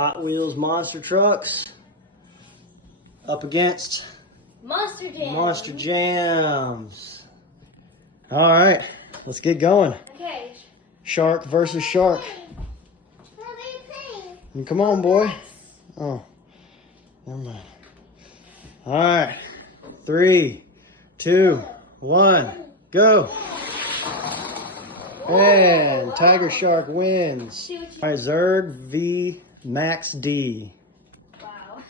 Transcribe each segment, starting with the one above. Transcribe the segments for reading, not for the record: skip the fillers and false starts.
Hot Wheels monster trucks up against Monster Jam. Monster Jams. All right, let's get going. Okay. Shark versus shark. And come on, boy. Oh, never mind. All right, 3, 2, 1, go. And Tiger Shark wins. All right, Zerg v Max D. Wow.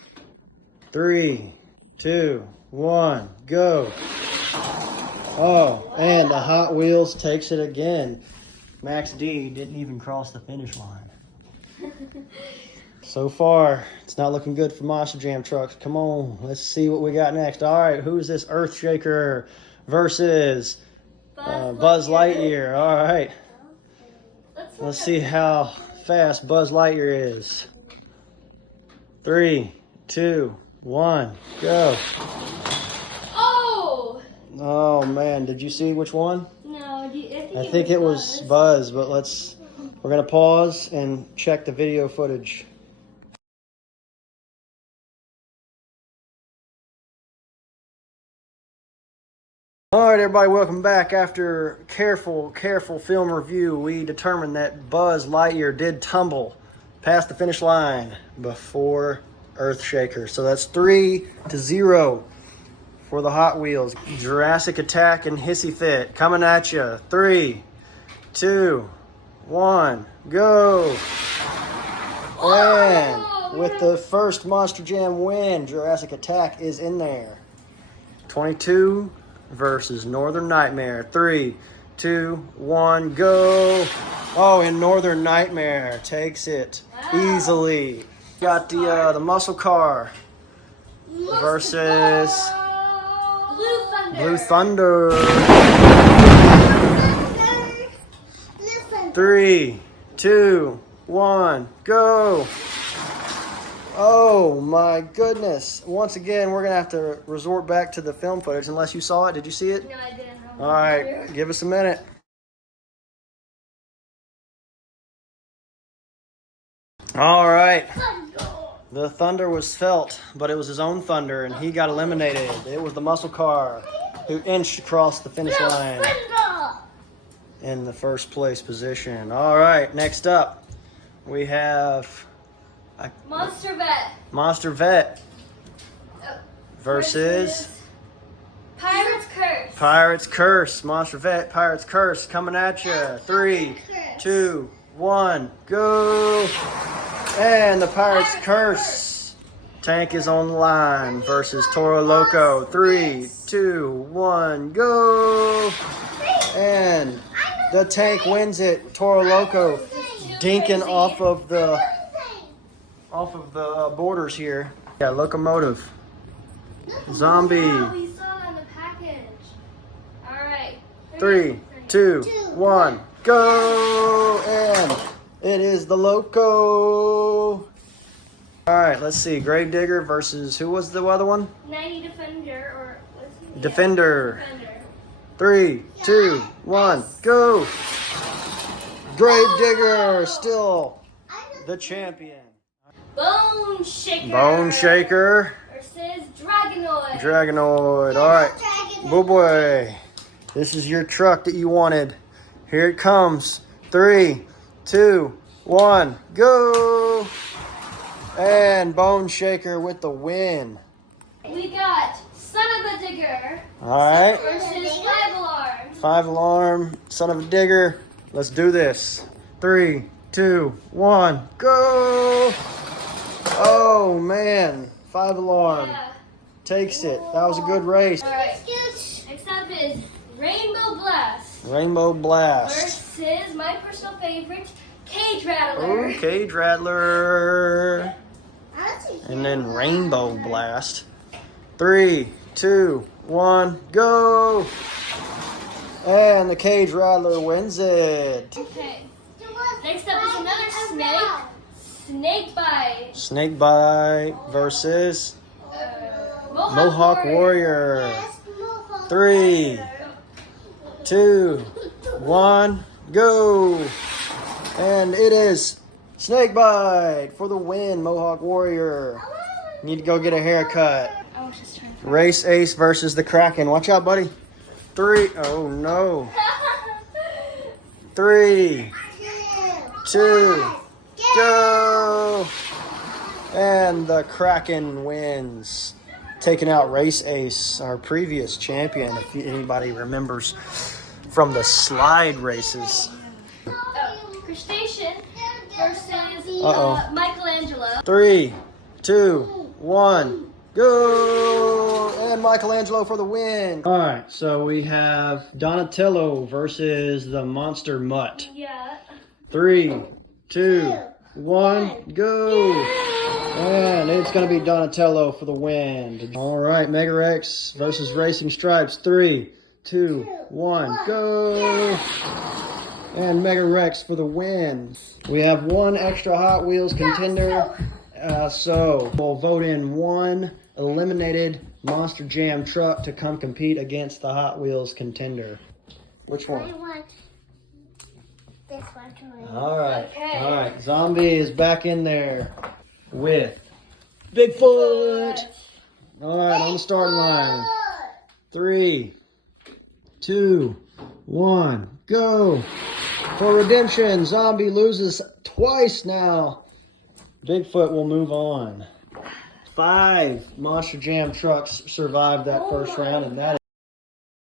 3, 2, 1, go. Oh, and the Hot Wheels takes it again. Max D didn't even cross the finish line. So far, it's not looking good for Monster Jam trucks. Come on, let's see what we got next. All right, who's this Earthshaker versus Buzz Lightyear? All right, let's see how fast Buzz Lightyear is. 3, 2, 1, go. Oh! Oh man, did you see which one? No, I think it was Buzz, but we're gonna pause and check the video footage. All right, everybody, welcome back. After careful film review, we determined that Buzz Lightyear did tumble past the finish line before Earthshaker. So that's 3-0 for the Hot Wheels. Jurassic Attack and Hissy Fit coming at you. 3, 2, 1, go. And with the first Monster Jam win, Jurassic Attack is in there. 22 versus Northern Nightmare. 3, 2, 1, go. Oh, and Northern Nightmare takes it easily. Got the muscle car versus Blue Thunder. 3, 2, 1, go. Oh my goodness. Once again, we're going to have to resort back to the film footage unless you saw it. Did you see it? No, I didn't. All right, give us a minute. All right. The thunder was felt, but it was his own thunder, and he got eliminated. It was the muscle car who inched across the finish line in the first place position. All right, next up, we have Monster Vet. Monster Vet versus Pirate's Curse. Pirate's Curse. Monster Vet, Pirate's Curse coming at you. 3, 2, 1, go. And the Pirate's Curse tank is on the line versus Toro Loco. 3, 2, 1, go. And the tank wins it. Toro Loco dinking off of the borders here. Yeah, locomotive. Zombie. Oh, we saw it on the package. All right. 3, 2, 1, go. And it is the Loco. All right, let's see. Gravedigger versus who was the other one? 90 Defender or what's he? Defender. Defender. 3, 2, 1, go. Gravedigger still the champion. Bone Shaker. Bone Shaker. Versus Dragonoid. Dragonoid. All right. Boo boy. This is your truck that you wanted. Here it comes. 3, 2, 1, go. And Bone Shaker with the win. We got Son of a Digger. All right. Versus 5 Alarm. 5 Alarm, Son of a Digger. Let's do this. 3, 2, 1, go. Oh man, 5 Alarm takes it. That was a good race. All right. Next up is Rainbow Blast. Rainbow Blast. Versus my personal favorite, Cage Rattler. Oh, Cage Rattler. And then Rainbow Blast. 3, 2, 1, go. And the Cage Rattler wins it. Okay. Next up is another snake. Snakebite. Snakebite versus Mohawk Warrior. 3, 2, 1, go. And it is Snakebite for the win, Mohawk Warrior. Need to go get a haircut. I was just trying to. Race Ace versus the Kraken. Watch out, buddy. 3. Oh, no. 3, 2, go. And the Kraken wins. Taking out Race Ace, our previous champion, if anybody remembers from the slide races. Crustacean versus Michelangelo. 3, 2, 1, go! And Michelangelo for the win. All right, so we have Donatello versus the Monster Mutt. Yeah. 3, 2, 1, go! And it's going to be Donatello for the win. All right, Mega Rex versus Racing Stripes. 3, 2, 1, go! And Mega Rex for the win. We have one extra Hot Wheels contender. So we'll vote in one eliminated Monster Jam truck to come compete against the Hot Wheels contender. Which I one? want this one to win. All right. Okay. All right. Zombie is back in there with Bigfoot. All right, on the starting line. 3, 2, 1, go. For redemption, Zombie loses twice now. Bigfoot will move on. 5 Monster Jam trucks survived that first round, and that